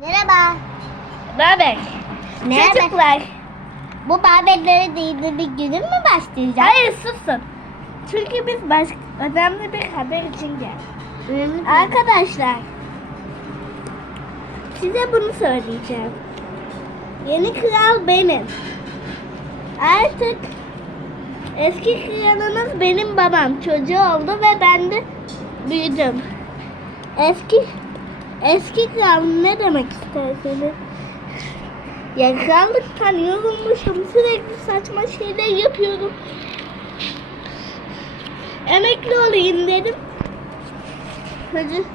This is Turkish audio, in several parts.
Merhaba. Bebek. Merhaba. Çocuklar. Bu babetleri değildi bir günün mü başlayacak? Hayır susun. Çünkü biz baş, önemli bir haber için geldik. Önemli Arkadaşlar. Size bunu söyleyeceğim. Yeni kral benim. Artık eski kralınız benim babam. Çocuğu oldu ve ben de büyüdüm. Eski eski kral ne demek isterseniz? Ya krallıktan yorulmuşum. Sürekli saçma şeyler yapıyorum. Emekli olayım dedim. Çocuk,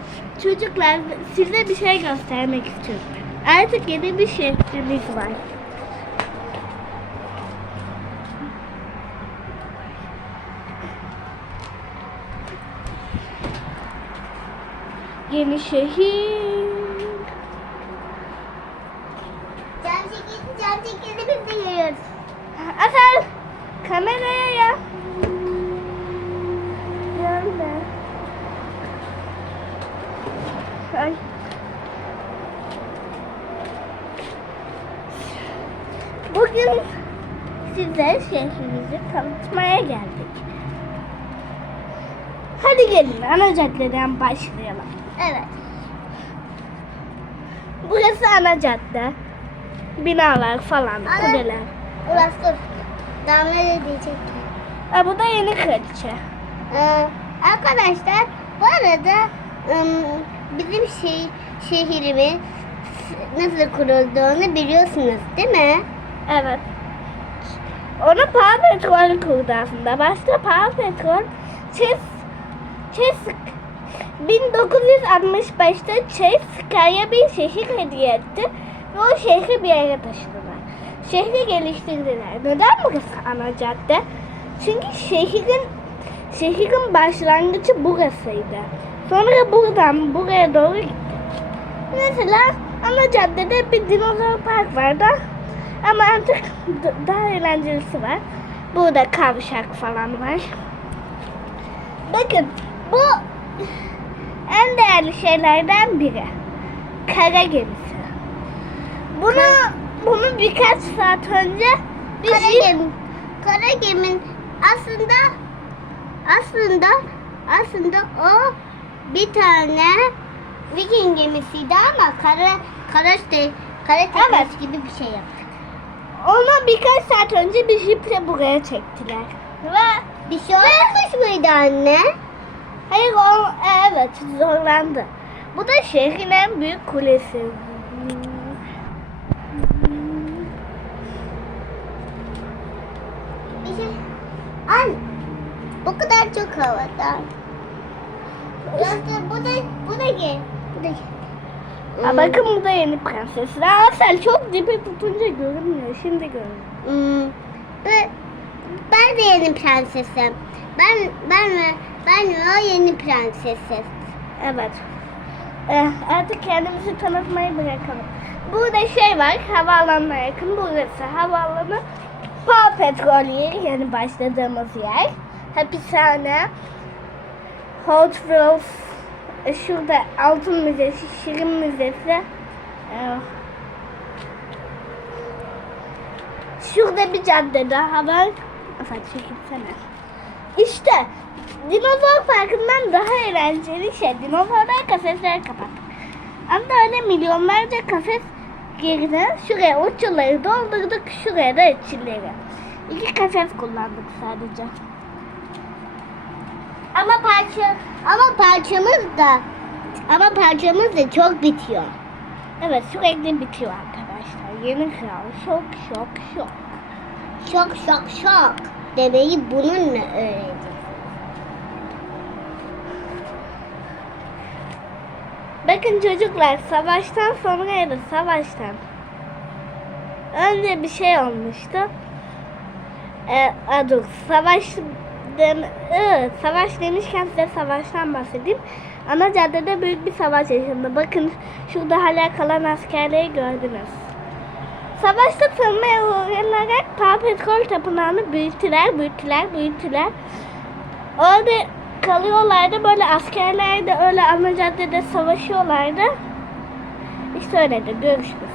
çocuklar size bir şey göstermek istiyorum. Artık yeni bir şehrimiz var. Yeni şehir. Can çekildi, can çekildi biz de geliyoruz. Asal kameraya ya. Gelme. Ay. Bugün size şehrimizi tanıtmaya geldik. Hadi gelin ana caddeden başlayalım. Evet. Burası ana cadde. Binalar falan, Ana- kuleler. Uras dur. Damla ne diyecek? Ha, bu da yeni kraliçe. Ee, arkadaşlar bu arada ım, bizim şey, şehrimiz nasıl kurulduğunu biliyorsunuz değil mi? Evet. Onu Power Petrol kurdu aslında. Başta Power Petrol Chess, Chess 1965'te Cheska'ya bir şehir hediye etti ve o şehri bir yere taşıdılar. Şehri geliştirdiler. Neden burası ana cadde? Çünkü şehrin şehrin başlangıcı burasıydı. Sonra buradan buraya doğru gitti. Mesela ana caddede bir dinozor park vardı. Ama artık daha eğlencelisi var. Burada kavşak falan var. Bakın bu en değerli şeylerden biri. Kara gemisi. Bunu bunu birkaç saat önce bir Kara gemi. Kara gemin aslında aslında aslında o bir tane Viking gemisiydi ama kara kara işte kara Evet. gibi bir şey yaptı. onu birkaç saat önce bir jiple buraya çektiler. Ve Bir şey olmamış mıydı anne? Hayır o evet zorlandı. Bu da şehrin en büyük kulesi. Anne. Bu kadar çok havada. Biraz bu da bu da gel. Bu da gel. Aa, bakın bu da yeni prensesler. Sen çok dibe tutunca görünmüyor. Şimdi görünüyor. Hmm, ben de yeni prensesim. Ben ben ve ben o yeni prensesiz. Evet. Eh, artık kendimizi tanıtmayı bırakalım. Burada şey var, havaalanına yakın. Burası havaalanı. Paw Patrol yeri, yani başladığımız yer. Hapishane. Hot Wheels. eh, Şurada Altın Müzesi, Şirin Müzesi. Eh, Şurada bir cadde daha var. Afa çekilsene. İşte dinozor parkından daha eğlenceli şey. Dinozorlar kafesleri kapattık. Ama öyle milyonlarca kafes yerine şuraya uçları doldurduk, şuraya da içleri. İki kafes kullandık sadece. Ama parça ama parçamız da ama parçamız da çok bitiyor. Evet sürekli bitiyor arkadaşlar. Yeni kral şok şok şok. Şok şok şok demeyi bununla öğreneceğiz. Bakın çocuklar savaştan sonra ya da savaştan önce bir şey olmuştu. Ee, dur savaş dem, ı, savaş demişken size savaştan bahsedeyim. Ana caddede büyük bir savaş yaşandı. Bakın şurada hala kalan askerleri gördünüz. Savaşta tanımaya uğranarak Paw Patrol tapınağını büyüttüler, büyüttüler, büyüttüler. Orada kalıyorlardı. Böyle askerler de öyle ana caddede savaşıyorlardı. Bir sonraki görüşürüz.